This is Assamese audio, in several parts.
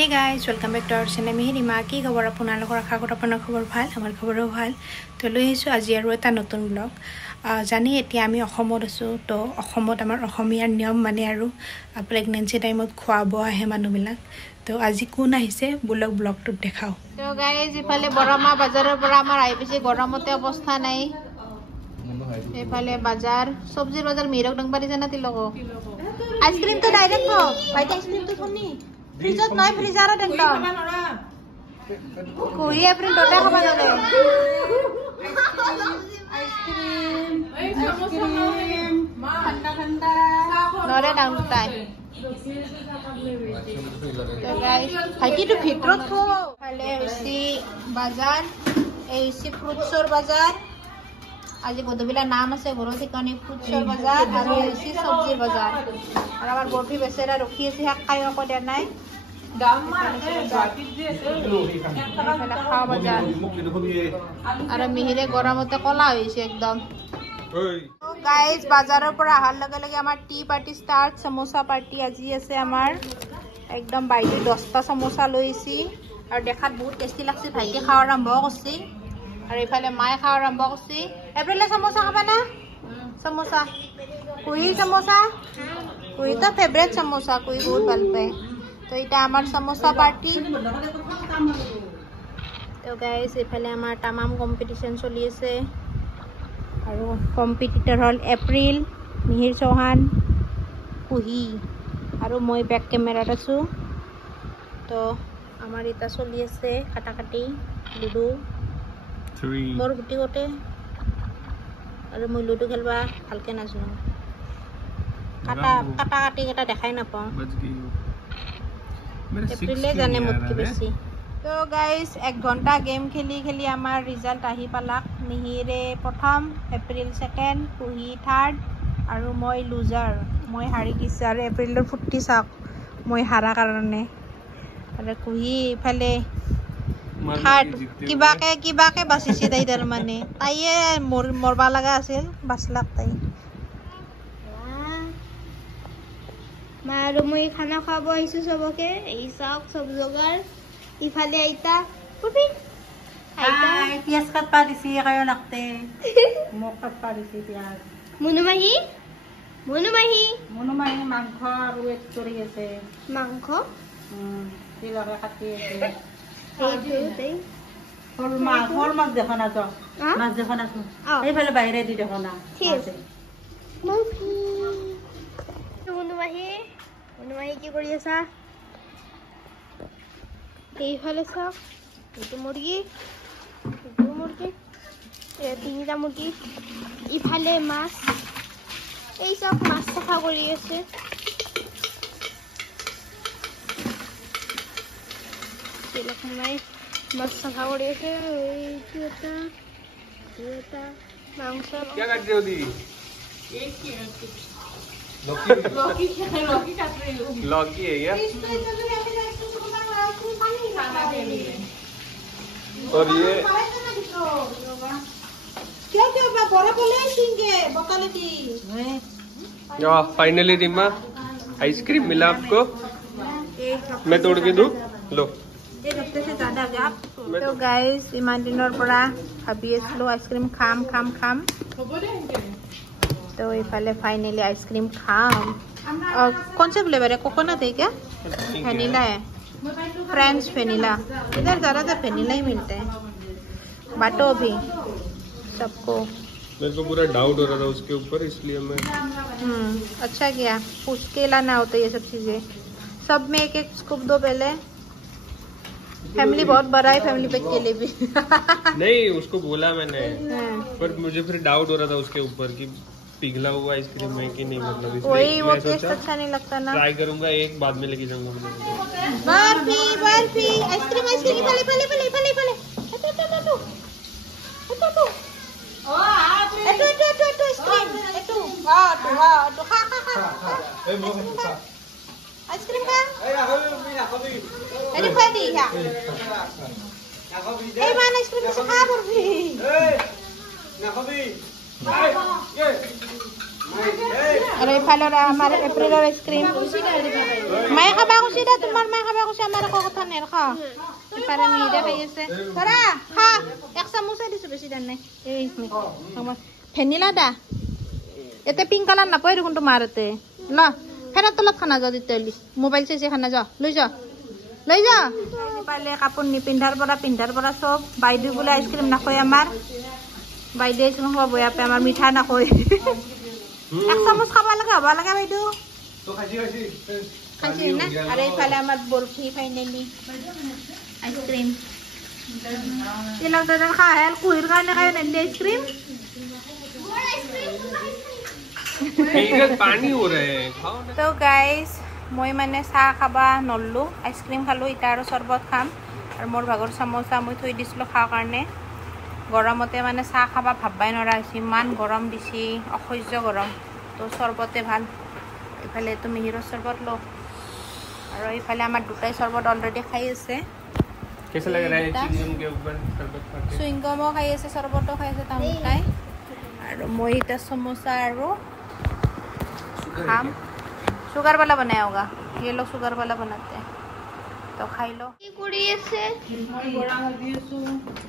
Hey guys, welcome back to our channel. Mihiri ma ki khabar আপোনালোকৰ আশা কৰো আপোনাৰ খবৰ ভাল আমাৰ খবৰো ভাল তো লৈ আহিছো আজি আৰু এটা নতুন ব্লগ জানি এতিয়া আমি অসমত আছো তো অসমত আমাৰ অসমীয়াৰ নিয়ম মানে আৰু প্ৰেগন্যান্সি টাইমত খোৱাব আহে মানুহবিলাক তো আজি কোন আহিছে ব্লগটো দেখাও তো গাইজ ইফালে বৰমা বাজাৰৰ পৰা আমাৰ আই পিছে গৰমতে অৱস্থা নাই এফালে বাজাৰ সবজিৰ বাজাৰ মিৰক ডং পাৰি জানা তিলকো আইসক্রিম তো ডাইরেক্ট খো ভাইটা আইসক্রিম তো শুনি ফ্রিজত নয় ফ্রিজারত একদম কই এপ্রিল তোটা খাবা দলে আইসক্রিম ঠান্ডা ঠান্ডা নরে ডাউনটাই তো গাইস ভাইটি তো ভিতৰত খো ফালে হইছি বাজাৰ এই হইছি ফ্ৰুটসৰ বাজাৰ আজি গদবিলা নাম আছে ঘৰৰ ঠিকানি ফ্ৰুটসৰ বাজাৰ আৰু হইছি সবজিৰ বাজাৰ আৰু আমাৰ বৰফি বেচেৰা ৰখি আছে হাক খাই অক দিয়া নাই দাম খাওয়া বাজার আর মিহিরে গরমতে কলা হয়েছে একদম গাইজ বাজারের পর আহার লগে লগে আমার tea party start samosa party আজি আছে আমার একদম বাইরে 10টা সমোসা লইছি আর দেখাত বহুত টেস্টি লাগছে ভাইকে খাওয়া আরম্ভ করছি আর এফালে মায়ে খাওয়া আরম্ভ করছি এপ্রিলে সমোসা খাবা না সমোসা কুই সমোসা কুই তো ফেভারিট সমোসা কুই বহুত ভাল পায় তো এটা আমার সমোসা পার্টি তো গাইস এফালে আমার তামাম কম্পিটিশন চলি আছে আৰু কম্পিটিটৰ হল এপ্ৰিল মিহিৰ চৌহান কুহি আৰু মই ব্যাক ক্যামেৰাত আছো তো আমাৰ এটা চলি আছে কাটাকাটি লুডু 3 মোৰ গুটি গটে আৰু মই লুডু খেলবা ভালকে নাজানো কাটাকাটি এটা দেখাই নাপাওঁ এপ্ৰিলে জানে মুতকি বেছি তো গাইস 1 ঘন্টা গেম খেলি আমাৰ ৰিজাল্ট আহি পালাক মিহিৰে প্ৰথম এপ্ৰিল সেকেন্ড কুহি থাৰ্ড আৰু মই লুজাৰ মই হাৰি গিছে আৰু এপ্ৰিলৰ ফুটি চাক মই হাৰা কাৰণে আৰু কুহি ফালে থাৰ্ড কিবাকে বাচিছে তাই তাৰ মানে তাইয়ে মৰবা লাগা আছিল বাচলাক তাই মাৰো মই খানা খাব আহিছো সবকে এই চাওক সব জগাৰ ইফালে আইতা পুপি আইতা পিয়াজ কাট পা দিছি কায়ো নাকতে মোক কাট পা দিছি পিয়াজ মুনুমাহি মাংস আৰু এক কৰি আছে মাংস তিলকে কাটি আছে এইটোতেই হল মাছ দেখো না তো মাছ দেখো না এইফালে বাহিৰে দি দেখো না ঠিক আছে মুনুমাহি কি কৰি আছা এইফালে চাওক এইটো মুৰ্গী তিনিটা মুৰ্গী ইফালে মাছ এই চাওক মাছ চাফা কৰি আছে মাছ চাফা কৰি আছে এইটো এটা মাংস क्या काट रहे हो दी एक की लौकी काट रही हूं लौकी है क्या और ये क्या बड़ा बोले सिंगे बकाले दी या फाइनली रिमा आइसक्रीम मिला आपको मैं तोड़ के दूं लो एक हफ्ते से ज्यादा हो गया तो गाइस इमान दिनर পৰা ভাবি আছিলো আইসক্রিম খাম तो इफाले फाइनली आइसक्रीम खाम और कौन सा फ्लेवर है कोकोनट है क्या वेनिला है फ्रेंच वेनिला इधर ज्यादातर वेनिला ही मिलता है बाटो भी सबको मेरे को पूरा डाउट हो रहा था उसके ऊपर इसलिए मैं अच्छा किया पूछ के लाना होता ये सब चीजें सब में एक स्कूप दो पहले फैमिली बहुत बड़ा है फैमिली पैक के लिए भी नहीं उसको बोला मैंने पर मुझे फिर डाउट हो रहा था उसके ऊपर कि पिघला हुआ आइसक्रीम है कि नहीं मतलब वही वो टेस्ट अच्छा नहीं लगता ना ट्राई करूंगा एक बाद में लेके जाऊंगा बर्फी आइसक्रीम फले आइसक्रीम खा अरे खादी क्या ए मान आइसक्रीम से खा बर्फी ना खादी ये আৰু ইফালে আমাৰ এপ্ৰিলৰ আইচক্ৰীম মায়ে খাবা কৈছে দে তোমাৰ মায়ে খাবা কৈছে আমাৰ একো কথা নাই খা ইফালে মিহিৰে খাই আছে ধৰা খা এক চামুচে দিছো বেছি দান নাই এই ভেনিলা দা এতে পিংক কালাৰ নাপায় দেখোন তোমাৰ এতে ল ফেনৰ তলত খানা যাওঁ তেতিয়াহ'লে মোবাইল চাইছে খানা যাওঁ লৈ যা পালে কাপোৰ নিপিন্ধাৰ পৰা চব বাইদেউ বোলে আইচক্ৰীম নাখায় আমাৰ বাইদেউ আইচক্ৰীম খাব বেয়া পায় আমাৰ মিঠা নাখায় এক চামুচ খাব লাগে হ'ব লাগে বাইদেউ খাইছে না আৰু এইফালে আমাৰ বৰফি ফাইনেলি আইচক্ৰীম তিলক দাদাৰ খাই কুহিৰ কাৰণে খাই নেলি আইচক্ৰীম তো গাইজ মই মানে চাহ খাবা নললো আইচক্ৰীম খালোঁ এতিয়া আৰু চৰ্বত খাম আৰু মোৰ ভাগৰ চামোচা মই থৈ দিছিলোঁ খাওঁ কাৰণে গৰমতে মানে চাহ খাবা ভাববাই নোৱাৰা হৈছে ইমান গৰম দিছে অসহ্য গৰম তো চৰ্বতে ভাল এইফালে এইটো মিহিৰৰ চৰ্বত ল আৰু এইফালে আমাৰ দুটাই চৰ্বত অলৰেডি খাই আছে চুইংগমো খাই আছে চৰ্বতো খাই আছে তাহোঁ দুটাই আৰু মই এতিয়া সমোসা আৰু खाम शुगर वाला बनाया होगा ये लोग शुगर वाला बनाते हैं तो खाई लो कुड़ी से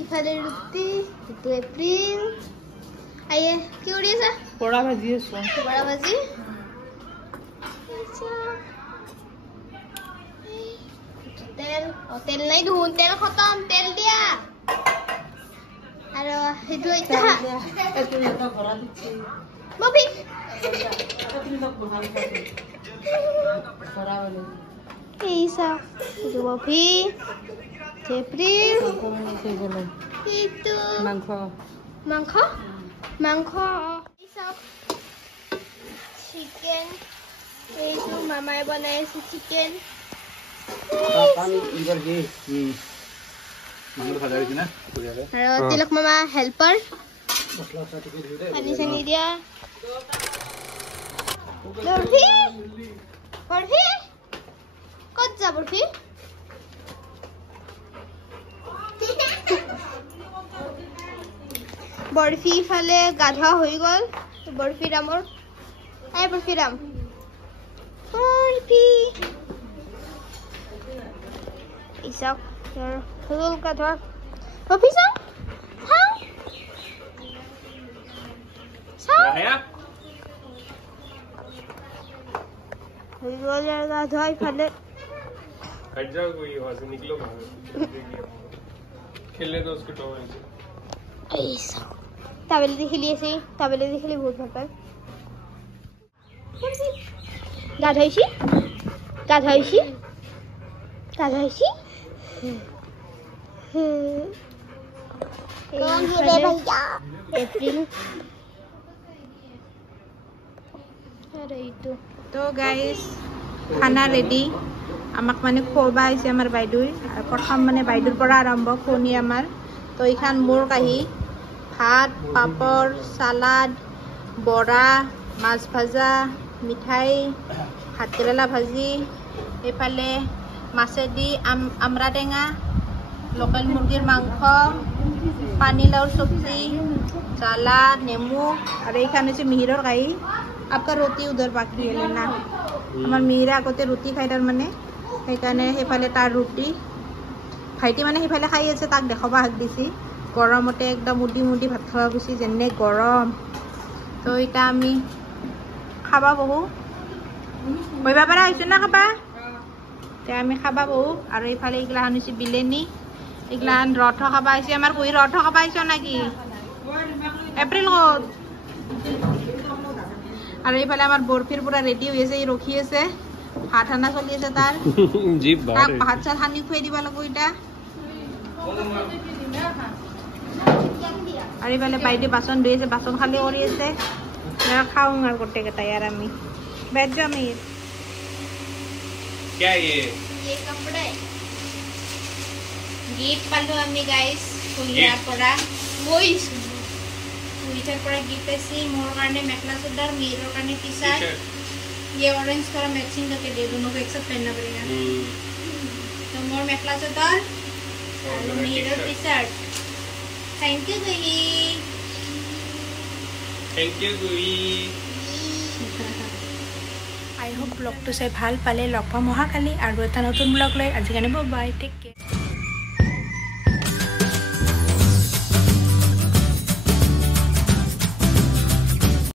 इफाले रुटी तो एप्रिल आइए कुड़ी से बड़ा भाजी है बड़ा भाजी तेल नहीं दूं तेल खत्म तेल दिया अरे itu itu Mobi Isa itu Mobi April itu mangkho Isa chicken itu mama बनाए से chicken पानी इधर के खा जाएगी ना तिलक मामा हेल्पर पानी सनी दिया बर्फी बर्फी कत जा बर्फी बर्फी फाले गाधा হৈ গল बर्फी राমৰ আই बर्फी राम बर्फी ইসাক ফুল গাধা बर्फी sang धोई फले हट जाओ कोई वहां से निकलो बाहर खेलने दो उसके टॉवल से तावेले देख लिए से तावेले देख लिए बहुत भाग गाधाइसी गाधाइसी गाधाइसी कौन है रे भैया एप्रिल तो गाइस खाना रेडी আমাক মানে খোৱা হৈছে আমাৰ বাইদেউ আৰু প্ৰথম মানে বাইদেউৰ পৰা আৰম্ভ খনি আমাৰ তো এইখান মোৰ কাহি ভাত পাপৰ সালাড বৰা মাছ ভাজা মিঠাই ভাতকেৰেলা ভাজি এফালে মাছেদি আমৰা টেঙা লোকেল মুৰ্গীৰ মাংস পানীলাওৰ চব্জি সালাড নেমু আৰু এইখান হৈছে মিহিৰৰ কাহি आपका रोटी उधर बाकी है ना हमार मीरा আগতে ৰুটি খাই তাৰ মানে সেইকাৰণে হেফালে তাৰ ৰুটি ভাইটি মানে হেফালে খাই আছে তাক দেখাবা হাক দিছি গৰমতে একদম মুদি মুদি ভাত খাবা গৈছি যেনে গৰম তো এটা আমি খাবা বহু বইবা পাৰা হৈছো না খাবা তে আমি খাবা বহু আৰু এইফালে এইগলা আনিছি বিলেনি এইগলা ৰথ খাবা হৈছে আমাৰ কই ৰথ খাবা হৈছো নাকি এপ্ৰিল আর এইফালে আমার বরফির পুরা রেডি হয়েছে রখি আছে ভাত হানা চলি আছে তার জি বারে ভাত চাল হানি খুঁয়ে দিবা লাগবো এটা আর এইফালে বাইদে বাসন ধুয়েছে বাসন খালি কৰি আছে খাও আর গোটে কেটাই আর আমি बैठ जाओ मीर क्या ये कपड़े गिफ्ट पालो আমি গাইস কুলিয়াৰ পৰা বইছ कुलियार পৰা गिफ्ट আছে মোৰ কাৰণে মেখলা চাদৰ मीर কাৰণে टी-शर्ट ये ऑरेंज कलर मैचिंग करके दे दोनों को एक साथ पहनना पड़ेगा तो मोर मेखला चादर और मीर टी-शर्ट थैंक यू गुई थैंक यू गुई ব্লগটো চাই ভাল পালে লগ পাম অহাকালি আৰু এটা নতুন ব্লগ লৈ আজি কাৰণে বাই টেক কেয়াৰ